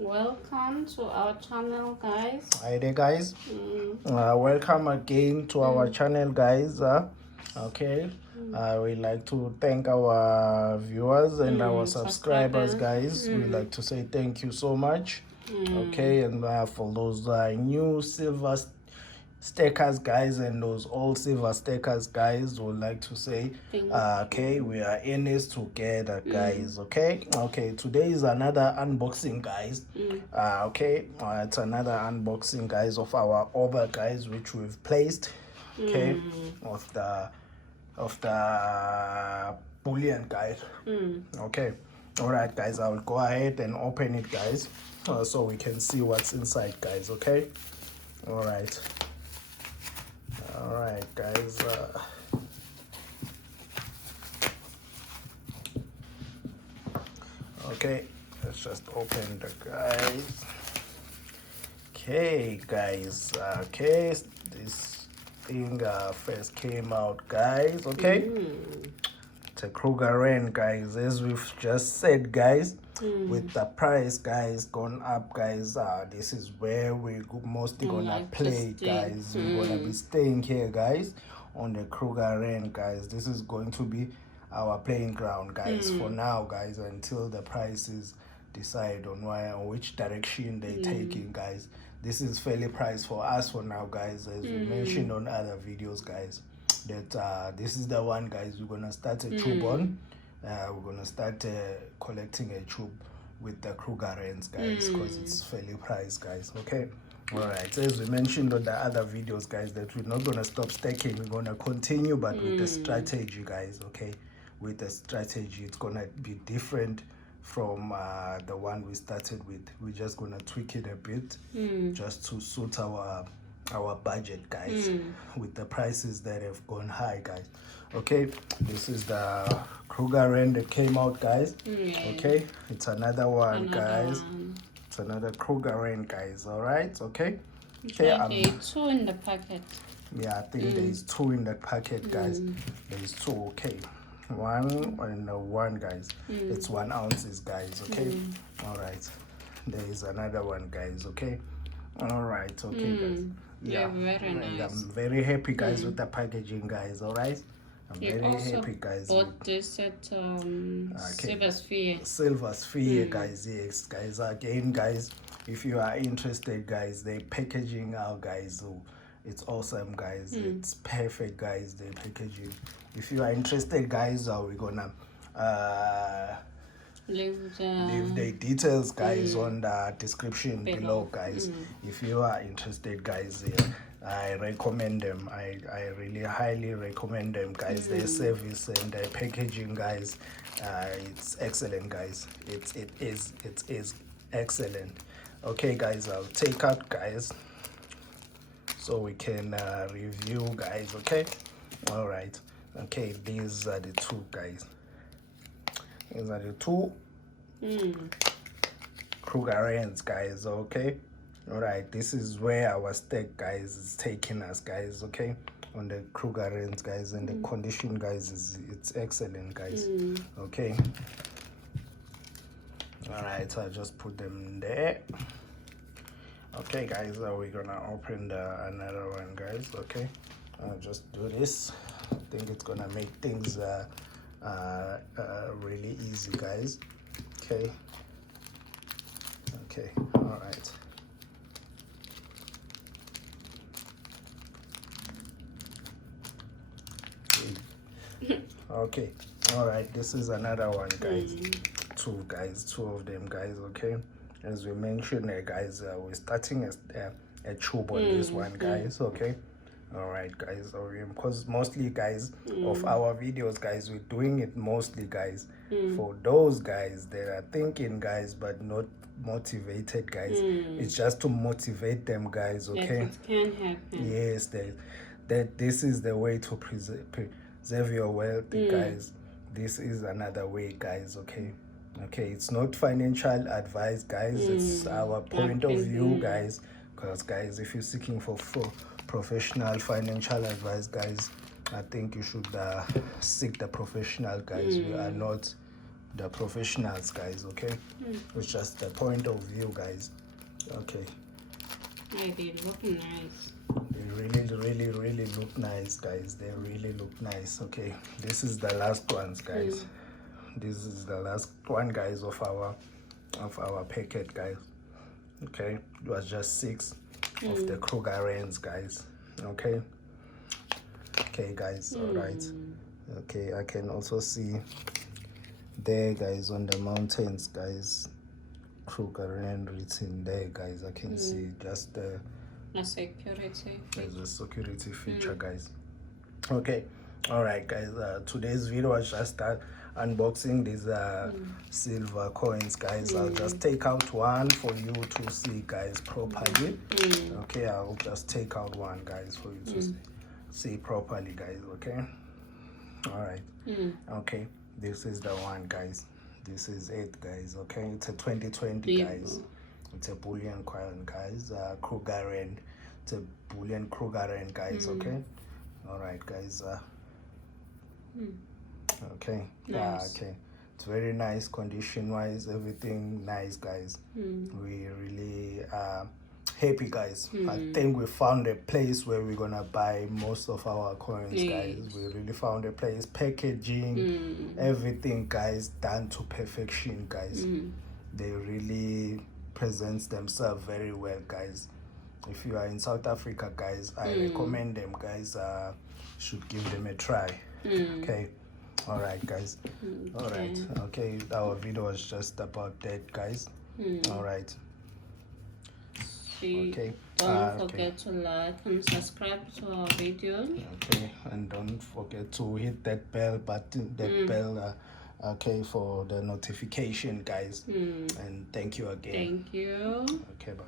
Welcome to our channel, guys. Hi there, guys. Welcome again to our channel, guys. We'd like to thank our viewers and our subscribers, guys. We'd like to say thank you so much. Okay, and for those new silver stakers, guys, and those old silver stakers, guys, would like to say we are in this together, guys. Okay, today is another unboxing, guys. It's another unboxing, guys, of our order, guys, which we've placed, of the bullion, guys. Okay, all right, guys, I will go ahead and open it, guys, so we can see what's inside, guys. Okay, all right, guys. Okay, let's just open the guys. Okay, guys. Okay, this thing first came out, guys. Okay, it's a kruggerrand, guys, as we've just said, guys. With the price, guys, gone up, guys, this is where we're mostly gonna play, guys. We're gonna be staying here, guys, on the kruggerrand, guys. This is going to be our playing ground, guys, for now, guys, until the prices decide on which direction they're taking, guys. This is fairly priced for us for now, guys, as we mentioned on other videos, guys, that this is the one, guys, we're gonna start a tube on. We're gonna start collecting a tube with the kruggerrands, guys, because it's fairly priced, guys. Okay, all right, as we mentioned on the other videos, guys, that we're not gonna stop stacking. We're gonna continue, but with the strategy, guys. Okay, with the strategy, it's gonna be different from the one we started with. We're just gonna tweak it a bit, just to suit our budget, guys, with the prices that have gone high, guys. Okay, this is the kruggerrand that came out, guys. Okay, it's another one, guys. It's another kruggerrand, guys. All right, okay. Okay, two in the packet. Yeah, I think there is two in the packet, guys. There is two. Okay, one and one, guys. It's 1 ounces, guys. Okay, all right. There is another one, guys. Okay, all right. Okay, guys. Yeah, very nice. I'm very happy, guys, with the packaging, guys. All right, I'm very happy, guys. Bought this at Silver Sphere. Silver Sphere, guys. Yes, guys. Again, guys, if you are interested, guys, the packaging out, guys, it's awesome, guys. It's perfect, guys, the packaging. If you are interested, guys, we're gonna leave the details, guys, on the description below, guys. If you are interested, guys, I recommend them. I really highly recommend them, guys. Their service and their packaging, guys, it's excellent, guys. It is excellent. Okay, guys, I'll take out, guys, so we can review, guys. Okay, all right. Okay, these are the two, guys. These are the two kruggerrands, guys. Okay, all right. This is where our stack, guys, is taking us, guys. Okay, on the kruggerrands, guys, and the condition, guys, it's excellent, guys. Okay, all right. So I just put them there. Okay, guys, we're gonna open another one, guys. Okay, I'll just do this. I think it's gonna make things really easy, guys. Okay, all right. Okay, all right, this is another one, guys. Two of them, guys. Okay, as we mentioned, guys, we're starting a tube on this one, guys. Okay, all right, guys. Because mostly, guys, of our videos, guys, we're doing it mostly, guys, for those guys that are thinking, guys, but not motivated, guys. It's just to motivate them, guys. Okay, it can happen. Yes, that this is the way to preserve your wealth, guys. This is another way, guys. Okay, it's not financial advice, guys. It's our point of view, guys. Because, guys, if you're seeking for professional financial advice, guys, I think you should seek the professional, guys. We are not the professionals, guys. Okay, it's just the point of view, guys. Okay, Yeah, they look nice. They really look nice, guys. They really look nice. Okay, this is the last ones, guys. This is the last one, guys, of our packet, guys. Okay, it was just 6 of the kruggerrands, guys. Okay, guys. All right. Okay, I can also see there, guys, on the mountains, guys, kruggerrand written there, guys. I can see just the security. There's a security feature, guys. Okay, all right, guys. Today's video was just unboxing these silver coins, guys. I'll just take out one for you to see, guys, properly. Okay, I'll just take out one, guys, for you to see properly, guys. Okay, all right. Okay, this is the one, guys. This is it, guys. Okay, it's a 2020, guys. It's a bullion coin, guys. Kruggerrand. It's a bullion kruggerrand, guys. Okay. All right, guys. Okay. Nice. Okay. It's very nice condition-wise. Everything nice, guys. We really happy, guys. I think we found a place where we're gonna buy most of our coins, guys. We really found a place. Packaging, everything, guys, done to perfection, guys. They really presents themselves very well, guys. If you are in South Africa, guys, I recommend them, guys. Should give them a try. Okay, all right, guys. All right, okay, our video was just about that, guys. All right. Okay, don't forget to like and subscribe to our video. Okay, and don't forget to hit that bell button, bell, okay, for the notification, guys. And thank you again. Thank you. Okay, bye.